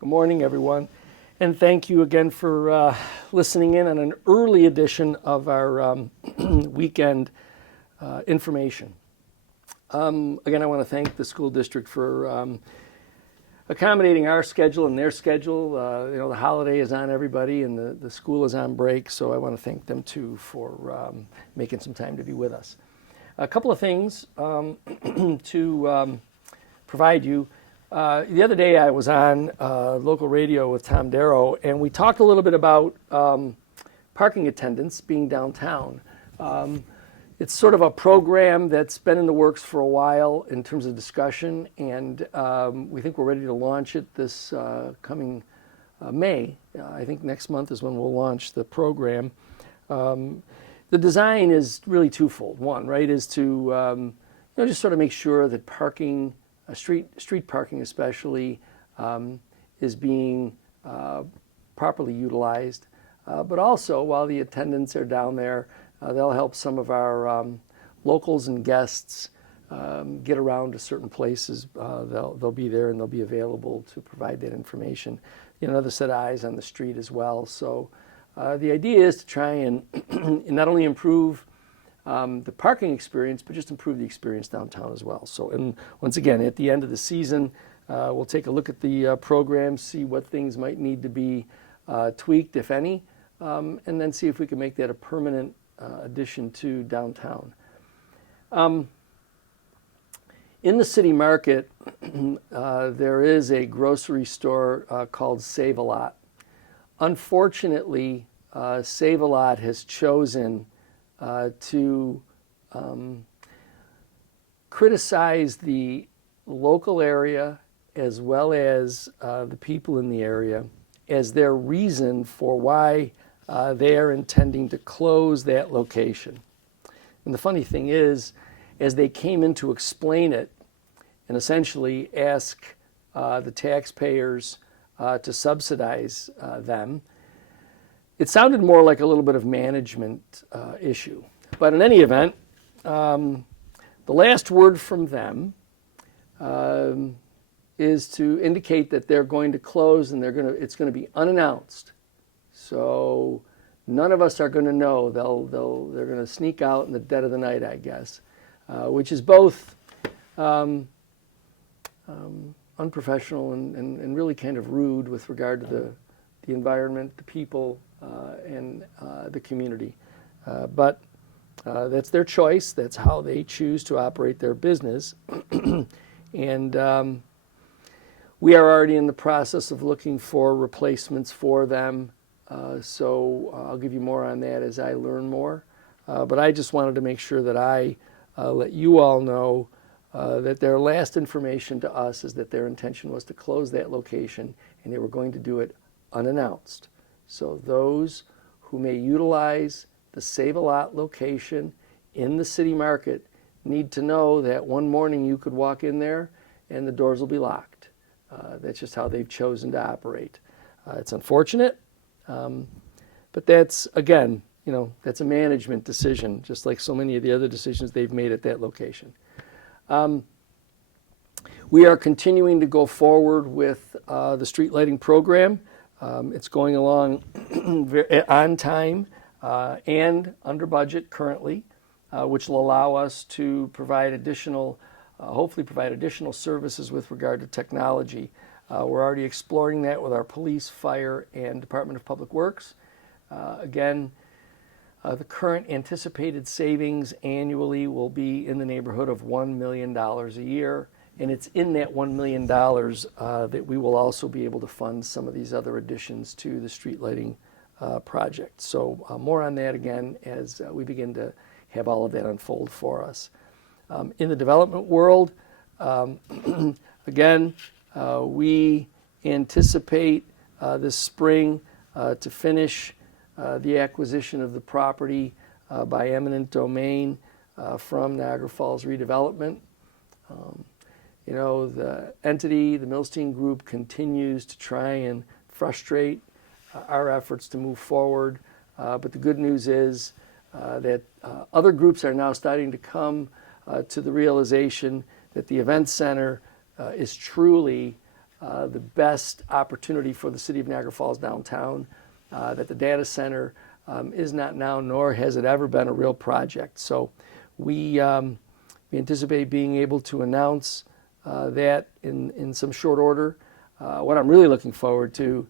Good morning, everyone. And thank you again for listening in on an early edition of our weekend information. Again, I want to thank the school district for accommodating our schedule and their schedule. The holiday is on everybody and the school is on break, so I want to thank them too for making some time to be with us. A couple of things to provide you. The other day I was on local radio with Tom Darrow, and we talked a little bit about parking attendants being downtown. It's sort of a program that's been in the works for a while in terms of discussion, and we think we're ready to launch it this coming May. I think next month is when we'll launch the program. The design is really twofold. One, right, is to just sort of make sure that parking, street parking especially, is being properly utilized. But also, while the attendants are down there, they'll help some of our locals and guests get around to certain places. They'll be there and they'll be available to provide that information. Another set of eyes on the street as well. So the idea is to try and not only improve the parking experience, but just improve the experience downtown as well. So, and once again, at the end of the season, we'll take a look at the program, see what things might need to be tweaked, if any, and then see if we can make that a permanent addition to downtown. In the city market, there is a grocery store called Save-A-Lot. Unfortunately, Save-A-Lot has chosen to criticize the local area as well as the people in the area as their reason for why they are intending to close that location. And the funny thing is, as they came in to explain it and essentially ask the taxpayers to subsidize them, it sounded more like a little bit of management issue. But in any event, the last word from them is to indicate that they're going to close and it's going to be unannounced. So none of us are going to know. They're going to sneak out in the dead of the night, I guess, which is both unprofessional and really kind of rude with regard to the environment, the people, and the community. But that's their choice. That's how they choose to operate their business. And we are already in the process of looking for replacements for them. So I'll give you more on that as I learn more. But I just wanted to make sure that I let you all know that their last information to us is that their intention was to close that location, and they were going to do it unannounced. So those who may utilize the Save-A-Lot location in the city market need to know that one morning you could walk in there and the doors will be locked. That's just how they've chosen to operate. It's unfortunate, but that's, again, that's a management decision, just like so many of the other decisions they've made at that location. We are continuing to go forward with the street lighting program. It's going along on time and under budget currently, which will allow us to provide hopefully provide additional services with regard to technology. We're already exploring that with our police, fire, and Department of Public Works. Again, the current anticipated savings annually will be in the neighborhood of $1 million a year. And it's in that $1 million that we will also be able to fund some of these other additions to the street lighting project. So more on that again as we begin to have all of that unfold for us. In the development world, again, we anticipate this spring to finish the acquisition of the property by eminent domain from Niagara Falls Redevelopment. The entity, the Milstein Group, continues to try and frustrate our efforts to move forward. But the good news is that other groups are now starting to come to the realization that the event center is truly the best opportunity for the city of Niagara Falls downtown, that the data center is not now, nor has it ever been a real project. So we anticipate being able to announce that in some short order. What I'm really looking forward to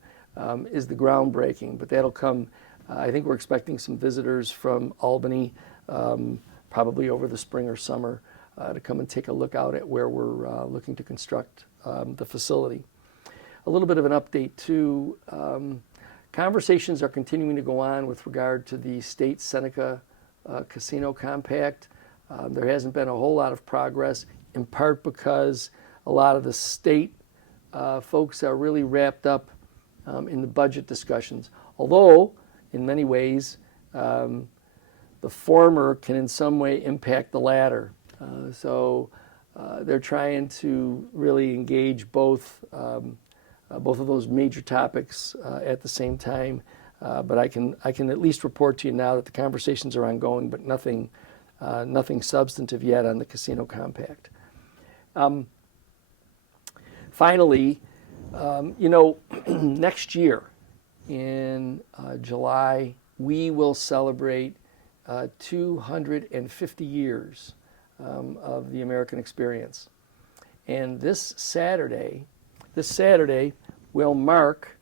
is the groundbreaking, but that'll come, I think we're expecting some visitors from Albany, probably over the spring or summer, to come and take a look out at where we're looking to construct the facility. A little bit of an update too. Conversations are continuing to go on with regard to the state Seneca Casino Compact. There hasn't been a whole lot of progress, in part because a lot of the state folks are really wrapped up in the budget discussions. Although, in many ways, the former can in some way impact the latter. So they're trying to really engage both of those major topics at the same time. But I can at least report to you now that the conversations are ongoing, but nothing substantive yet on the casino compact. Finally, next year in July, we will celebrate 250 years of the American experience. And this Saturday will mark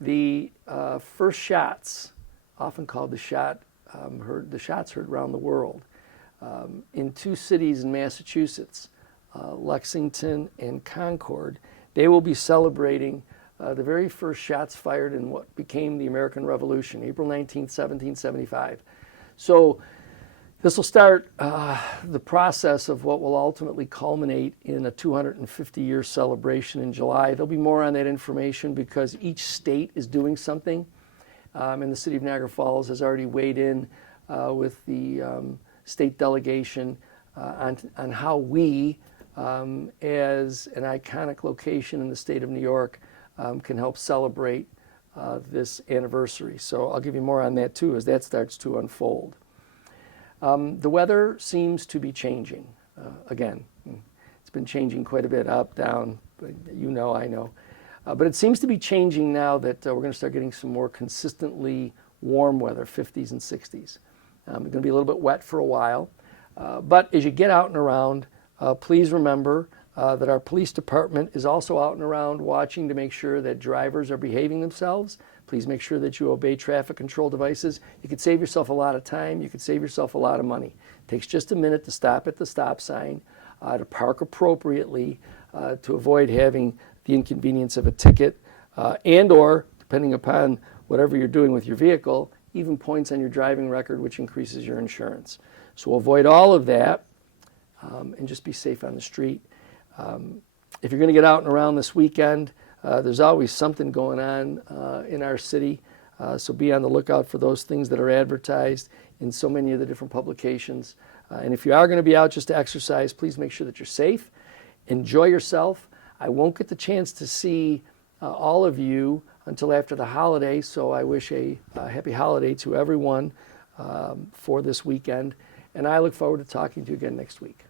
the first shots, often called the shots heard around the world, in two cities in Massachusetts, Lexington and Concord. They will be celebrating the very first shots fired in what became the American Revolution, April 19th, 1775. So this will start the process of what will ultimately culminate in a 250-year celebration in July. There'll be more on that information because each state is doing something. And the city of Niagara Falls has already weighed in with the state delegation on how we, as an iconic location in the state of New York, can help celebrate this anniversary. So I'll give you more on that too as that starts to unfold. The weather seems to be changing. Again, it's been changing quite a bit, up, down, but I know. But it seems to be changing now that we're going to start getting some more consistently warm weather, 50s and 60s. It's going to be a little bit wet for a while. But as you get out and around, please remember that our police department is also out and around watching to make sure that drivers are behaving themselves. Please make sure that you obey traffic control devices. You could save yourself a lot of time. You could save yourself a lot of money. It takes just a minute to stop at the stop sign, to park appropriately, to avoid having the inconvenience of a ticket, and or, depending upon whatever you're doing with your vehicle, even points on your driving record, which increases your insurance. So avoid all of that and just be safe on the street. If you're going to get out and around this weekend, there's always something going on in our city, so be on the lookout for those things that are advertised in so many of the different publications. And if you are going to be out just to exercise, please make sure that you're safe. Enjoy yourself. I won't get the chance to see all of you until after the holiday, so I wish a happy holiday to everyone for this weekend. And I look forward to talking to you again next week.